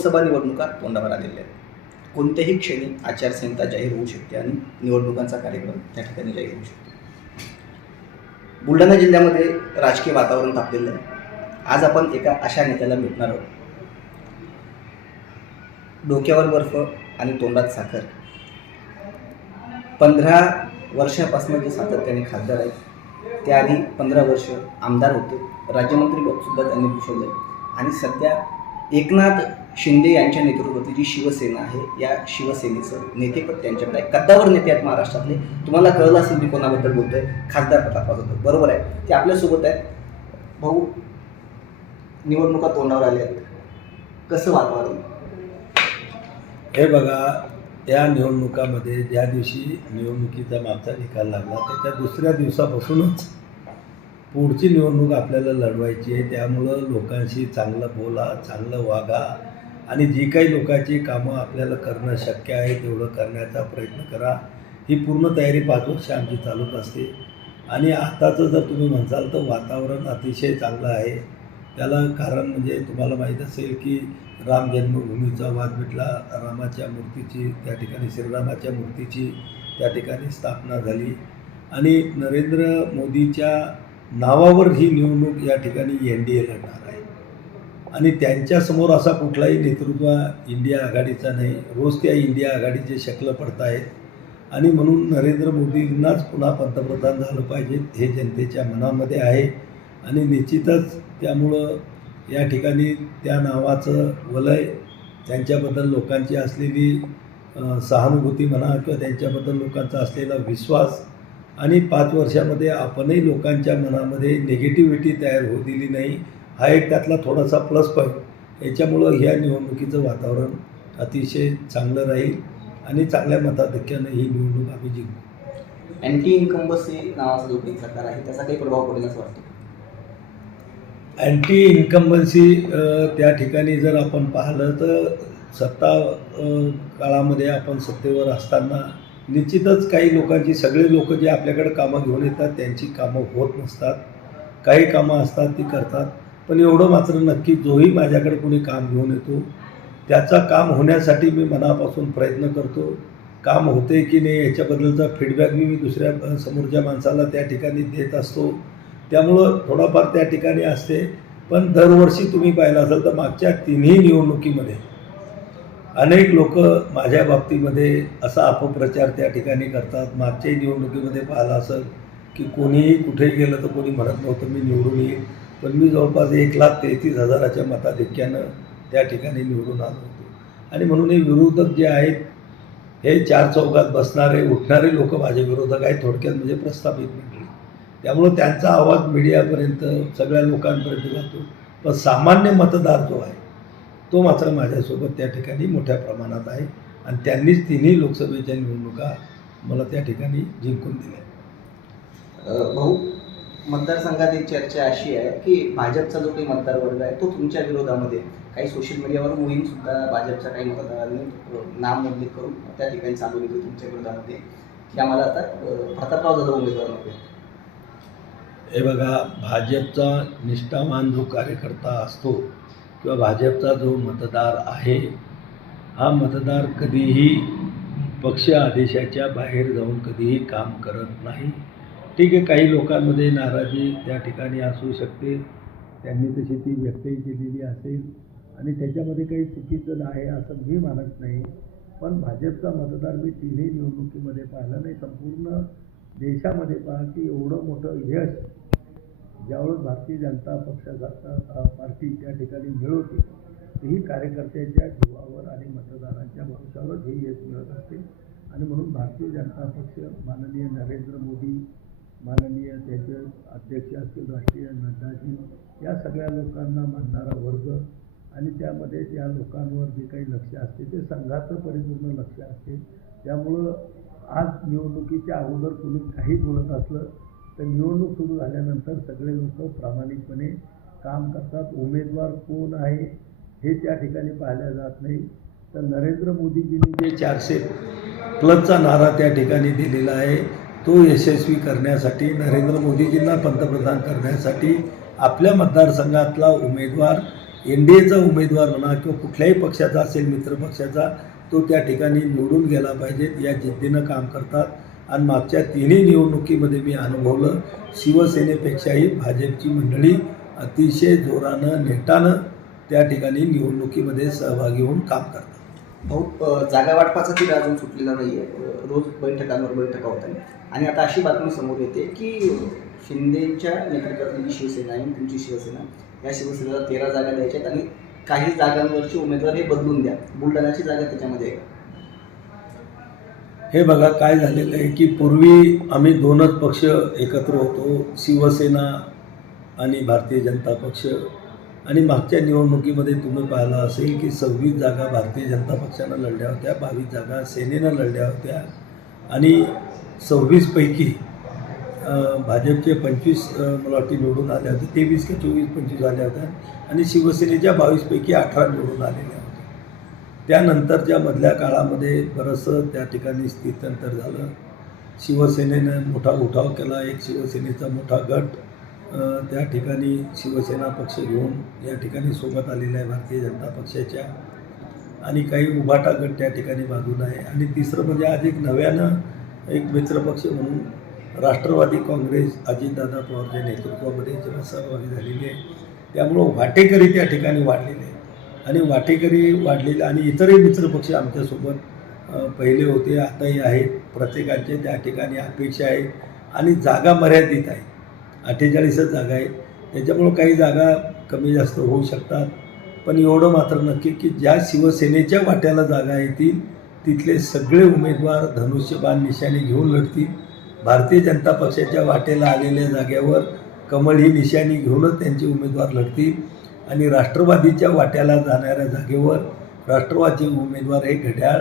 लोकसभा निवडणुका तोंडावर आलेल्या आहेत. कोणत्याही क्षणी आचारसंहिता जाहीर होऊ शकते आणि निवडणुकांचा कार्यक्रम त्या ठिकाणी जाहीर होऊ शकतो. बुलढाणा जिल्ह्यामध्ये राजकीय वातावरण तापलेलं आहे. आज आपण एका अशा नेत्याला भेटणार आहोत. डोक्यावर बर्फ आणि तोंडात साखर. पंधरा वर्षापासून जे सातत्याने खासदार आहेत त्याआधी पंधरा वर्ष आमदार होते. राज्यमंत्री पदसुद्धा त्यांनी भूषवलं आहे आणि सध्या एकनाथ शिंदे यांच्या नेतृत्वातील जी शिवसेना आहे या शिवसेनेचं नेतेपद त्यांच्याकडे आहे. कद्दावर नेते आहेत महाराष्ट्रातले. तुम्हाला कळलं असेल मी कोणाबद्दल बोलतोय? खासदार प्रतापबद्दल बरोबर आहे. ते आपल्यासोबत आहेत. भाऊ निवडणुका तोंडावर आल्या आहेत. कसं वातावरण? हे बघा त्या निवडणुकामध्ये ज्या दिवशी निवडणुकीचा मागचा निकाल लागला त्याच्या दुसऱ्या दिवसापासूनच पुढची निवडणूक आपल्याला लढवायची आहे त्यामुळं लोकांशी चांगलं बोला चांगलं वागा आणि जी काही लोकांची कामं आपल्याला करणं शक्य आहे तेवढं करण्याचा प्रयत्न करा. ही पूर्ण तयारी पाच वर्ष आमची चालूच असते. आणि आताचं जर तुम्ही म्हणसाल तर वातावरण अतिशय चांगलं आहे. त्याला कारण म्हणजे तुम्हाला माहीत असेल की राम जन्मभूमीचा वाद मिटला रामाच्या मूर्तीची त्या ठिकाणी श्रीरामाच्या मूर्तीची त्या ठिकाणी स्थापना झाली. आणि नरेंद्र मोदीच्या नावावर ही निवडणूक या ठिकाणी एन डी ए लढणार आहे. आणि त्यांच्यासमोर असा कुठलाही नेतृत्व इंडिया आघाडीचा नाही. रोज त्या इंडिया आघाडीचे शक्ल पडत आहेत आणि म्हणून नरेंद्र मोदींनाच पुन्हा पंतप्रधान झालं पाहिजे हे जनतेच्या मनामध्ये आहे. आणि निश्चितच त्यामुळं या ठिकाणी त्या नावाचं वलय त्यांच्याबद्दल लोकांची असलेली सहानुभूती म्हणा किंवा त्यांच्याबद्दल लोकांचा असलेला विश्वास आणि पाच वर्षामध्ये आपणही लोकांच्या मनामध्ये निगेटिव्हिटी तयार होऊ दिली नाही. हा एक त्यातला थोडासा प्लस पॉईंट याच्यामुळं ह्या निवडणुकीचं वातावरण अतिशय चांगलं राहील आणि चांगल्या मताधिक्यानं ही निवडणूक आम्ही जिंकू. अँटी इन्कम्बसी नावाचा जो काही प्रकार आहे त्याचा काही प्रभाव पडेल असं वाटतं? अँटी इन्कम्बन्सी त्या ठिकाणी जर आपण पाहिलं तर सत्ता काळामध्ये आपण सत्तेवर असताना निश्चितच काही लोकांची सगळे लोक जे आपल्याकडे कामं घेऊन येतात त्यांची कामं होत नसतात. काही कामं असतात ती करतात. पण एवढं मात्र नक्की जोही माझ्याकडे कोणी काम घेऊन येतो त्याचा काम होण्यासाठी मी मनापासून प्रयत्न करतो. काम होते की नाही याच्याबद्दलचा फीडबॅक मी दुसऱ्या समोरच्या माणसाला त्या ठिकाणी देत असतो. त्यामुळं थोडाफार त्या ठिकाणी असते. पण दरवर्षी तुम्ही पाहिलं असाल तर मागच्या तिन्ही निवडणुकीमध्ये अनेक लोक माझ्या बाबतीमध्ये असा अपप्रचार त्या ठिकाणी करतात. मागच्याही निवडणुकीमध्ये पाहिलं असेल की कोणीही कुठे गेलं तर कोणी म्हणत नव्हतं मी निवडून येईल पण मी जवळपास एक लाख तेहतीस हजाराच्या मताधिक्यानं त्या ठिकाणी निवडून आलो होतो. आणि म्हणून हे विरोधक जे आहेत हे चार चौकात बसणारे उठणारे लोक माझे विरोधक आहेत थोडक्यात म्हणजे प्रस्थापित मंडळी. त्यामुळं त्यांचा आवाज मीडियापर्यंत सगळ्या लोकांपर्यंत जातो. पण सामान्य मतदार जो आहे तो मात्र माझ्यासोबत त्या ठिकाणी मोठ्या प्रमाणात आहे आणि त्यांनीच तिन्ही लोकसभेच्या निवडणुका मला त्या ठिकाणी जिंकून दिल्या. भाऊ मतदारसंघात एक चर्चा अशी आहे की भाजपचा जो काही मतदार वर्ग आहे तो तुमच्या विरोधामध्ये काही सोशल मीडियावर मोहीम सुद्धा भाजपच्या काही मतदारांनी नाम नोंदणी करून त्या ठिकाणी चालवली होती तुमच्या विरोधामध्ये. की आम्हाला आता प्रतापराव जाधव उमेदवार नको हे बघा भाजपचा निष्ठावान जो कार्यकर्ता असतो किंवा भाजपचा जो मतदार आहे हा मतदार कधीही पक्ष आदेशाच्या बाहेर जाऊन कधीही काम करत नाही. ठीक आहे काही लोकांमध्ये नाराजी त्या ठिकाणी असू शकते. त्यांनी तशी ती व्यक्तही केलेली असेल. आणि त्याच्यामध्ये काही चुकीचं आहे असं मी मानत नाही. पण भाजपचा मतदार मी तिन्ही निवडणुकीमध्ये पाहिला नाही. संपूर्ण देशामध्ये पहा की एवढं मोठं यश ज्यावेळेस भारतीय जनता पक्षाचा पार्टी त्या ठिकाणी मिळवते ही कार्यकर्त्याच्या जीवावर आणि मतदारांच्या भविष्यावर हे यश मिळत असते. आणि म्हणून भारतीय जनता पक्ष माननीय नरेंद्र मोदी माननीय त्याचे अध्यक्ष असतील राष्ट्रीय नड्डाजी या सगळ्या लोकांना मानणारा वर्ग आणि त्यामध्ये त्या लोकांवर जे काही लक्ष असते ते संघाचं परिपूर्ण लक्ष असते. त्यामुळं आज निवडणुकीच्या अगोदर कोणी काही बोलत असलं तर निवडणूक सुरू झाल्यानंतर सगळे लोक प्रामाणिकपणे काम करतात. उमेदवार कोण आहे हे त्या ठिकाणी पाहिल्या जात नाही. तर नरेंद्र मोदीजींनी जे चारशे प्लसचा नारा त्या ठिकाणी दिलेला आहे तो यशस्वी करण्यासाठी नरेंद्र मोदीजींना पंतप्रधान करण्यासाठी आपल्या मतदारसंघातला उमेदवार एन डी एचा उमेदवार म्हणा किंवा कुठल्याही पक्षाचा असेल मित्रपक्षाचा तो त्या ठिकाणी निवडून गेला पाहिजेत या जिद्दीनं काम करतात. आणि मागच्या तिन्ही निवडणुकीमध्ये मी अनुभवलं शिवसेनेपेक्षाही भाजपची मंडळी अतिशय जोरानं नेटानं त्या ठिकाणी निवडणुकीमध्ये सहभागी होऊन काम करतात. भाऊ जागा वाटपाचा ती अजून सुटलेला नाही आहे रोज बैठकांवर बैठका होत आहे आणि आता अशी बातमी समोर येते की शिंदेच्या नेतृत्वातली जी शिवसेना आहे तुमची शिवसेना या शिवसेनेला तेरा जागा द्यायच्या आहेत आणि काही जागांवरचे उमेदवार हे बदलून द्या. बुलढाण्याची जागा त्याच्यामध्ये आहे का? हे बघा काय झालेलं आहे की पूर्वी आम्ही दोनच पक्ष एकत्र होतो शिवसेना आणि भारतीय जनता पक्ष. आणि मागच्या निवडणुकीमध्ये तुम्ही पाहिलं असेल की सव्वीस जागा भारतीय जनता पक्षानं लढल्या होत्या बावीस जागा सेनेनं लढल्या होत्या. आणि सव्वीसपैकी भाजपचे पंचवीस मला वाटते निवडून आल्या होत्या तेवीस का चोवीस पंचवीस आल्या होत्या. आणि शिवसेनेच्या बावीसपैकी अठरा निवडून आलेल्या त्यानंतरच्या मधल्या काळामध्ये बरंचसं त्या ठिकाणी स्थित्यंतर झालं. शिवसेनेनं मोठा उठाव केला. एक शिवसेनेचा मोठा गट त्या ठिकाणी शिवसेना पक्ष घेऊन या ठिकाणी सोबत आलेला आहे भारतीय जनता पक्षाच्या. आणि काही उभाटा गट त्या ठिकाणी बाजूला आहे. आणि तिसरं म्हणजे आज एक नव्यानं एक मित्रपक्ष म्हणून राष्ट्रवादी काँग्रेस अजितदादा पवारच्या नेतृत्वामध्ये जनसहभागी झालेली आहे. त्यामुळं वाटेकरी त्या ठिकाणी वाढलेले आणि वाटेकरी वाढलेले आणि इतरही मित्रपक्ष आमच्यासोबत पहिले होते आताही आहेत. प्रत्येकाचे त्या ठिकाणी अपेक्षा आहे आणि जागा मर्यादित आहे. अठ्ठेचाळीसच जागा आहे. त्याच्यामुळं काही जागा कमी जास्त होऊ शकतात. पण एवढं मात्र नक्की की ज्या शिवसेनेच्या वाट्याला जागा येतील तिथले सगळे उमेदवार धनुष्यबाण निशाणी घेऊन लढतील. भारतीय जनता पक्षाच्या वाटेला आलेल्या जागेवर कमळ ही निशाणी घेऊनच त्यांचे उमेदवार लढतील. आणि राष्ट्रवादीच्या वाट्याला जाणाऱ्या जागेवर राष्ट्रवादीचे उमेदवार हे घड्याळ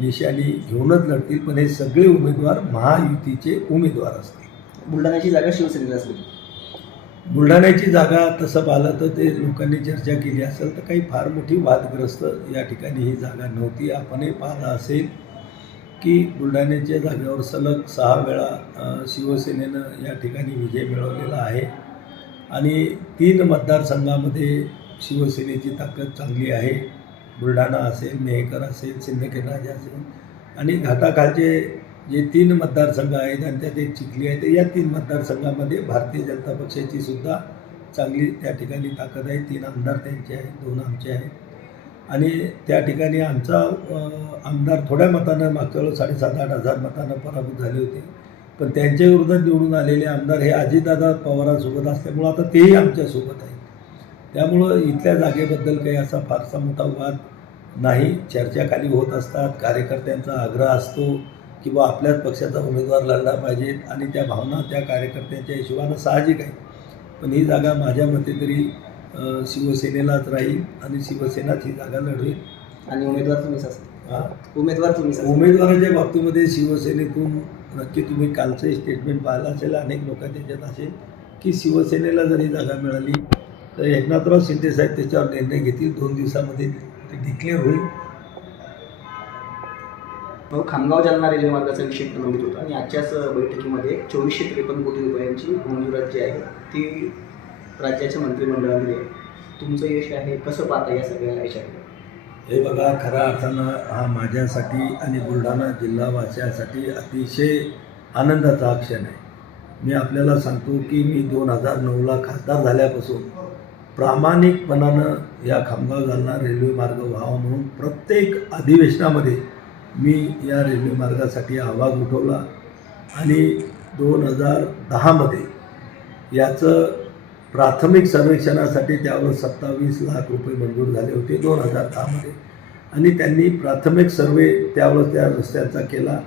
निशाणी घेऊनच लढतील पण हे सगळे उमेदवार महायुतीचे उमेदवार असतील. बुलढाण्याची जागा शिवसेनेला असेल. बुलढाण्याची जागा तसं पाहिलं तर ते लोकांनी चर्चा केली असेल तर काही फार मोठी वादग्रस्त या ठिकाणी ही जागा नव्हती. आपणही पाहिलं असेल की बुलढाण्याच्या जागेवर सलग सहा वेळा शिवसेनेनं या ठिकाणी विजय मिळवलेला आहे. आणि तीन मतदारसंघामध्ये शिवसेनेची ताकद चांगली आहे. बुलढाणा असेल मेहकर असेल सिंदखेडराजा असेल आणि घाटाखालचे जे तीन मतदारसंघ आहेत आणि त्यात एक चिखली आहे तर या तीन मतदारसंघामध्ये भारतीय जनता पक्षाची सुद्धा चांगली त्या ठिकाणी ताकद आहे. तीन आमदार त्यांचे आहेत दोन आमचे आहेत. आणि त्या ठिकाणी आमचा आमदार थोड्या मतानं मागच्या वेळेस साडेसात आठ हजार मतानं पराभूत झाले होते. पण त्यांच्या विरोधात निवडून आलेले आमदार हे अजितदादा पवारांसोबत असल्यामुळं आता तेही आमच्यासोबत आहेत. त्यामुळं इथल्या जागेबद्दल काही असा फारसा मोठा वाद नाही. चर्चा खाली होत असतात. कार्यकर्त्यांचा आग्रह असतो की बा आपल्याच पक्षाचा उमेदवार लढला पाहिजे आणि त्या भावना त्या कार्यकर्त्यांच्या हिशोबानं साहजिक आहे पण ही जागा माझ्या मते तरी शिवसेनेलाच राहील आणि शिवसेनाच ही जागा लढवेल. आणि उमेदवार तुम्हीच असाल हा. उमेदवार तुम्हीच असाल उमेदवाराच्या बाबतीमध्ये शिवसेनेतून नक्की तुम्ही कालचं स्टेटमेंट पाहिलं असेल अनेक लोक त्याच्यात असेल की शिवसेनेला जरी जागा मिळाली तर एकनाथराव शिंदे साहेब त्याच्यावर निर्णय घेतील दोन दिवसामध्ये ते डिक्लेअर होईल. खामगाव जालना रेल्वे मार्गाचा विषय प्रलंबित होता आणि आजच्याच बैठकीमध्ये चोवीसशे त्रेपन्न कोटी रुपयांची मंजुरात जी आहे. ती राज्याच्या मंत्रिमंडळामध्ये आहे. तुमचं यश आहे कसं पाहता या सगळ्या याच्याकडे? हे बघा खऱ्या अर्थानं हा माझ्यासाठी आणि बुलढाणा जिल्हावासियासाठी अतिशय आनंदाचा क्षण आहे. मी आपल्याला सांगतो की मी दोन हजार नऊला खासदार झाल्यापासून प्रामाणिकपणानं या खामगाव जालना रेल्वे मार्ग व्हावा म्हणून प्रत्येक अधिवेशनामध्ये मी या रेल्वे मार्गासाठी आवाज उठवला. आणि दोन हजार दहामध्ये याचं प्राथमिक सर्वेक्षणासाठी त्यावर सत्तावीस लाख रुपये मंजूर झाले होते दोन हजार दहामध्ये. आणि त्यांनी प्राथमिक सर्वे त्यावेळेस त्या रस्त्याचा केला.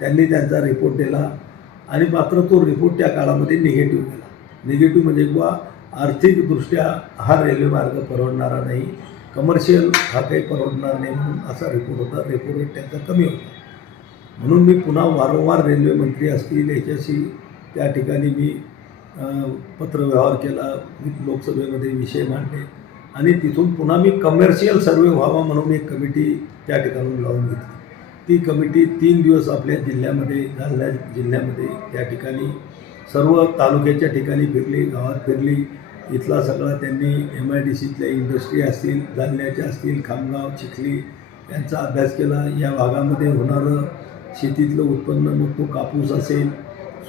त्यांनी त्यांचा रिपोर्ट दिला. आणि मात्र तो रिपोर्ट त्या काळामध्ये निगेटिव्ह गेला. निगेटिव्ह म्हणजे किंवा आर्थिकदृष्ट्या हा रेल्वे मार्ग परवडणारा नाही. कमर्शियल हा काही परवडणार नाही म्हणून असा रिपोर्ट होता. रेपो रेट त्यांचा कमी होता. म्हणून मी पुन्हा वारंवार रेल्वे मंत्री असतील याच्याशी त्या ठिकाणी मी पत्रव्यवहार केला लोकसभेमध्ये विषय मांडले. आणि तिथून पुन्हा मी कमर्शियल सर्वे व्हावा म्हणून एक कमिटी त्या ठिकाणून लावून घेतली. ती कमिटी तीन दिवस आपल्या जिल्ह्यामध्ये जालना जिल्ह्यामध्ये त्या ठिकाणी सर्व तालुक्याच्या ठिकाणी फिरली गावात फिरली. इथला सगळा त्यांनी एम आय डी सीतल्या इंडस्ट्री असतील जालन्याच्या असतील खामगाव चिखली यांचा अभ्यास केला. या भागामध्ये होणारं शेतीतलं उत्पन्न मग तो कापूस असेल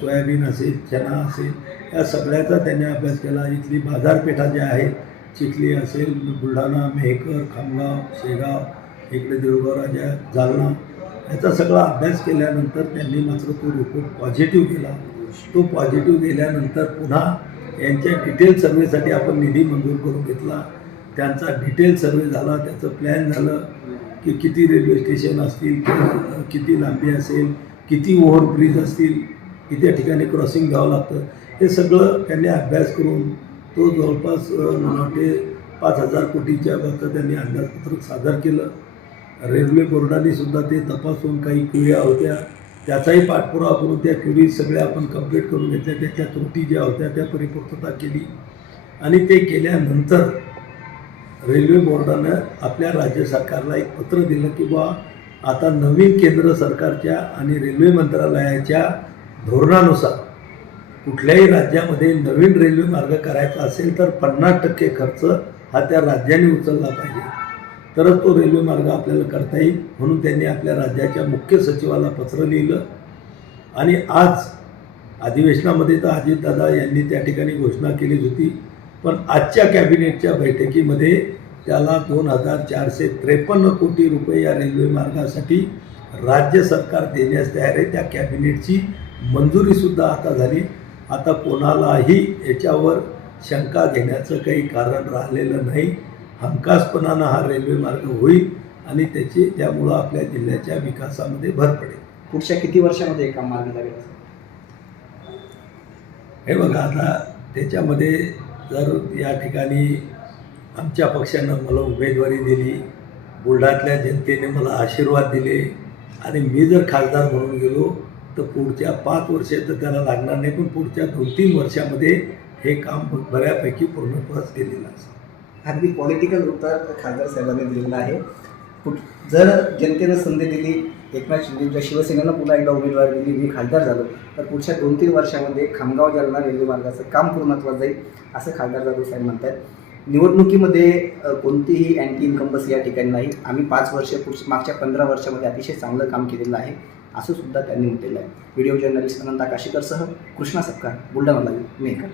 सोयाबीन असेल चना असेल या सगळ्याचा त्यांनी अभ्यास केला. इथली बाजारपेठा ज्या आहेत चिखली असेल बुलढाणा मेहकर खामगाव शेगाव इकडे देऊळगावराजा जालना याचा सगळा अभ्यास केल्यानंतर त्यांनी मात्र तो रिपोर्ट पॉझिटिव्ह केला. तो पॉझिटिव्ह गेल्यानंतर पुन्हा यांच्या डिटेल सर्वेसाठी आपण निधी मंजूर करून घेतला. त्यांचा डिटेल सर्वे झाला त्याचं प्लॅन झालं की किती रेल्वे स्टेशन असतील किती लांबी असेल किती ओव्हरब्रिज असतील किती ठिकाणी क्रॉसिंग घ्यावं लागतं. हे सगळं त्यांनी अभ्यास करून तो जवळपास अ, मला वाटते पाच हजार कोटीच्या बाबत त्यांनी अंदाजपत्रक सादर केलं. रेल्वे बोर्डाने सुद्धा ते तपासून काही क्युऱ्या होत्या. त्याचाही पाठपुरावा करून त्या क्युरी सगळ्या आपण कंप्लीट करून घेतल्या. त्याच्या त्रुटी ज्या होत्या त्या परिपूर्तता केली. आणि ते केल्यानंतर रेल्वे बोर्डानं आपल्या राज्य सरकारला एक पत्र दिलं की बा आता नवीन केंद्र सरकारच्या आणि रेल्वे मंत्रालयाच्या धोरणानुसार कुठल्याही राज्यामध्ये नवीन रेल्वे मार्ग करायचा असेल तर पन्नास टक्के खर्च हा त्या राज्याने उचलला पाहिजे. तरच तो रेल्वे मार्ग आपल्याला करता येईल. म्हणून त्यांनी आपल्या राज्याच्या मुख्य सचिवाला पत्र लिहिलं. आणि आज अधिवेशनामध्ये तर अजितदादा यांनी त्या ठिकाणी घोषणा केलीच होती. पण आजच्या कॅबिनेटच्या बैठकीमध्ये त्याला दोन हजार चारशे त्रेपन्न कोटी रुपये या रेल्वे मार्गासाठी राज्य सरकार देण्यास तयार आहे. त्या कॅबिनेटची मंजुरीसुद्धा आता झाली. आता कोणालाही याच्यावर शंका घेण्याचं काही कारण राहिलेलं नाही हमखासपणानं हा रेल्वे मार्ग होईल आणि त्याची त्यामुळं आपल्या जिल्ह्याच्या विकासामध्ये भर पडेल पुढच्या किती वर्षामध्ये काम मार्गी लागेल? हे बघा आता त्याच्यामध्ये जर या ठिकाणी आमच्या पक्षानं मला उमेदवारी दिली बुलढाण्यातल्या जनतेने मला आशीर्वाद दिले आणि मी जर खासदार म्हणून गेलो तर पुढच्या पाच वर्षात तर त्याला लागणार नाही पण पुढच्या दोन तीन वर्षामध्ये हे काम बऱ्यापैकी पूर्णत्वास गेलेलं असतं अगदी पॉलिटिकल उत्तर खासदार साहेबांनी दिलेलं आहे. कुठ जर जनतेनं संधी दिली एकनाथ शिंदेच्या शिवसेनेनं पुन्हा एकदा उमेदवार दिली मी खासदार झालो तर पुढच्या दोन तीन वर्षामध्ये खामगाव जालना रेल्वे मार्गाचं काम पूर्णत्वास जाईल असं खासदार जाधव साहेब म्हणतात निवडणुकीमध्ये कोणतीही अँटी इन्कम्बस या ठिकाणी नाही. आम्ही पाच वर्ष पुढच्या मागच्या पंधरा वर्षामध्ये अतिशय चांगलं काम केलेलं आहे. असं सुद्धा त्यांनी म्हटलेलं आहे. व्हिडिओ जर्नलिस्ट अनंत काशीकरसह कृष्णा सपकाळ बुलढाणा लाईव्ह मेकर